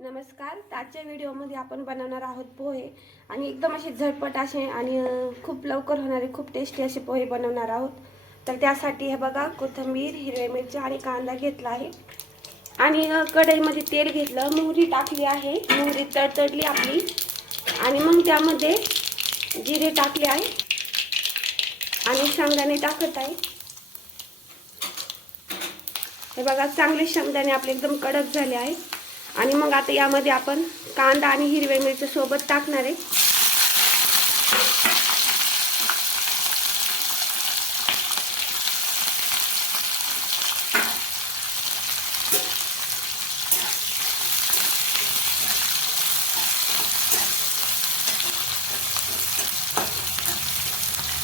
नमस्कार. आजच्या व्हिडिओमध्ये आपण बनवणार आहोत पोहे आणि एकदम असे झटपट असे आणि खूप लवकर होणारे खूप टेस्टी असे पोहे बनवणार आहोत. तर त्यासाठी हे बघा, कोथिंबीर, हिरव्या मिरच्या आणि कांदा घेतला आहे आणि कढईमध्ये तेल घेतलं, मोहरी टाकली आहे. मोहरी तडतडली आपली आणि मग त्यामध्ये जिरे टाकले आहे आणि शेंगदाणे टाकत आहे. हे बघा, चांगले शेंगदाणे आपले एकदम कडक झाले आहे. आणि मग आता यामध्ये आपण कांदा आणि हिरव्या मिरच्या सोबत टाकणार आहे.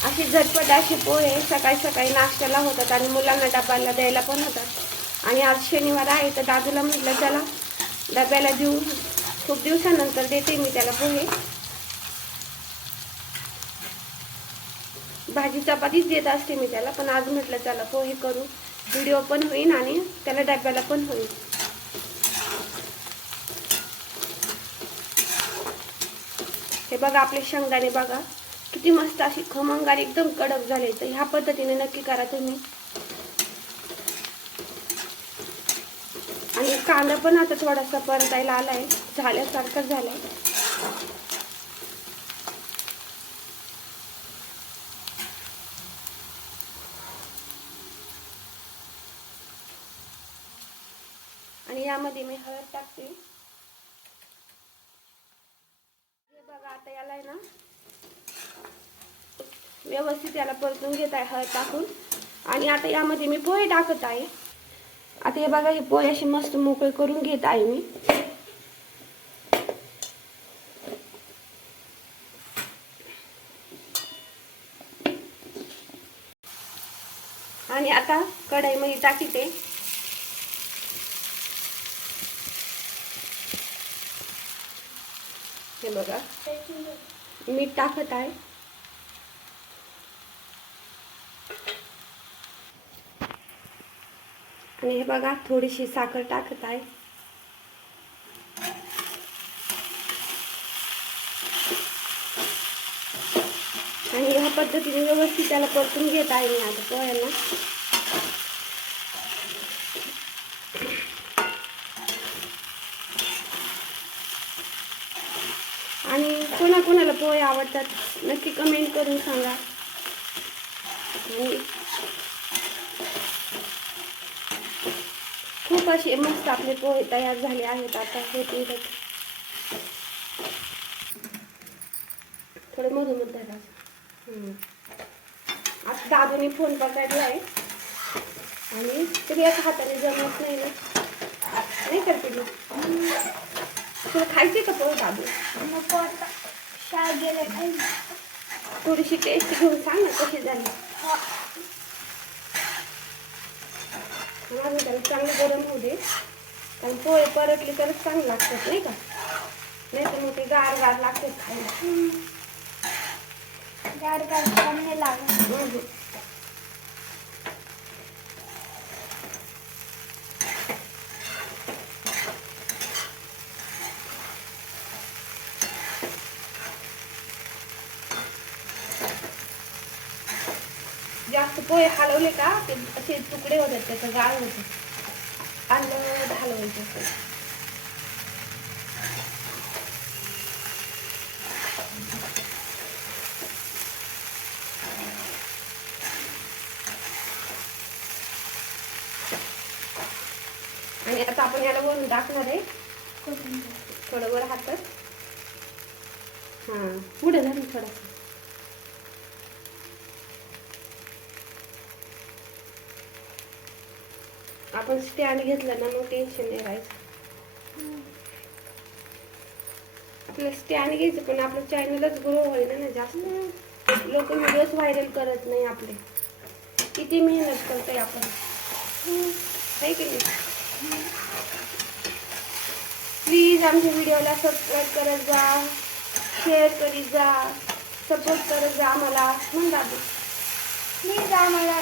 अशी झटपट अशी पोहे सकाळी सकाळी नाश्त्याला होतात आणि मुलांना डब्याला द्यायला पण होतात. आणि आज शनिवार आहे तर दादूला म्हटलं चला डब्याला देऊ. खूप दिवसानंतर देते मी त्याला पोहे. भाजी चपातीच देत असते मी त्याला, पण आज म्हटलं चला पोहे करू, व्हिडिओ पण होईल आणि त्याला डब्याला पण होईल. हे बघा, आपले शेंगदाणे बघा किती मस्त अशी खमंगार एकदम कडक झाले. तर ह्या पद्धतीने नक्की करा तुम्ही. आणि कांदा पण आता थोडासा परतायला आलाय, झाल्यासारखं झालंय. आणि यामध्ये मी हळद टाकते. हे बघा, आता याला आहे ना व्यवस्थित याला परतून घेत आहे हळद टाकून. आणि आता यामध्ये मी पोहे टाकत आहे. आता हे बघा, हे पोहे असे मस्त मोकळे करून घेत आहे मी. आणि आता कढईमध्ये टाकीते. हे बघा, मीठ टाकत आहे. आणि हे बघा, थोडीशी साखर टाकत आहे. आणि ह्या पद्धतीने व्यवस्थित त्याला परतून घेत आहे मी आता पोह्यांना. आणि कोणाकोणाला पोहे आवडतात नक्की कमेंट करून सांगा. आणि खूप असे मस्त आपले पोहे तयार झाले आहेत. आता होतील थोडे मधून धरा. आता दादूने फोन पकडला आहे आणि तरी एका हाताने जमत नाही ना, नाही करते मी. तुला खायचे का पोहे दादू? थोडीशी टेस्ट घेऊन सांग ना कशी झाली. अजून त्याला चांगलं गरम होऊ दे, कारण पोहे परतले तरच चांगले लागतात नाही का, नाही तर मग ते गार गार लागतात खायला. गार गार चांगले लागतात. जास्त पोहे हलवले का ते असे तुकडे होतात, त्याचं गाळ होतं. अंदाज हलवायचं असतं. आणि आता आपण याला वरून टाकणार आहे थोडं वर हातात. हां, पुढे झालं थोडं. आपण स्टँड घेतलं ना मग टेन्शन नाही राहायचं. आपलं स्टँड घ्यायचं, पण आपलं चॅनलच ग्रो होईल ना जास्त. लोक व्हिडिओज व्हायरल करत नाही आपले. किती मेहनत करतोय आपण, आहे की नाही. प्लीज आमच्या व्हिडिओला सबस्क्राईब करत जा, शेअर करीत जा, सपोर्ट करत जा आम्हाला. मग दादू प्लीज आम्हाला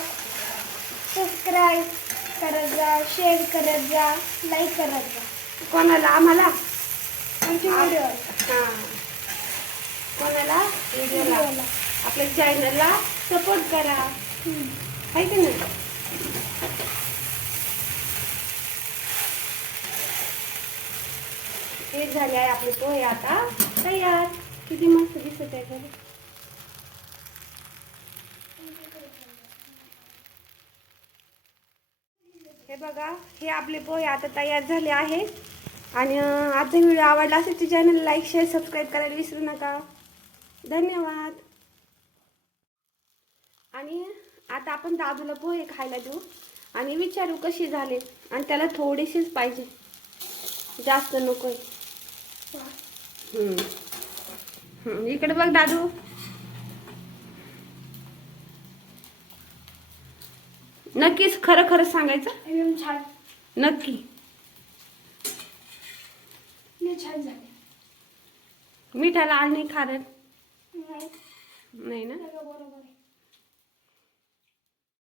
सबस्क्राईब करत जा, शेअर करत जा, लाईक करत जा. कोणाला? आम्हाला. हां, कोणाला? व्हिडिओला. आपल्या चॅनलला सपोर्ट करा, आहे की नाही? हे झाले आहे आपले पोहे आता तयार. किती मस्त दिसत आहे बघा. हे बघा, हे आपले पोहे आता तयार झाले आहे. आणि आजचा व्हिडिओ आवडला असेल तर चॅनल लाईक शेअर सबस्क्राईब करायला विसरू नका. धन्यवाद. आणि आता आपण दादूला पोहे खायला देऊ आणि विचारू कशी झाले. आणि त्याला थोडीशीच पाहिजे, जास्त नकोय. इकडे बघ दादू. नक्कीच खरं खरं सांगायचं. एकदम छान. नक्की. छान झाले. मिठाला आणि खारट नाही नाही ना. बरोबर आहे.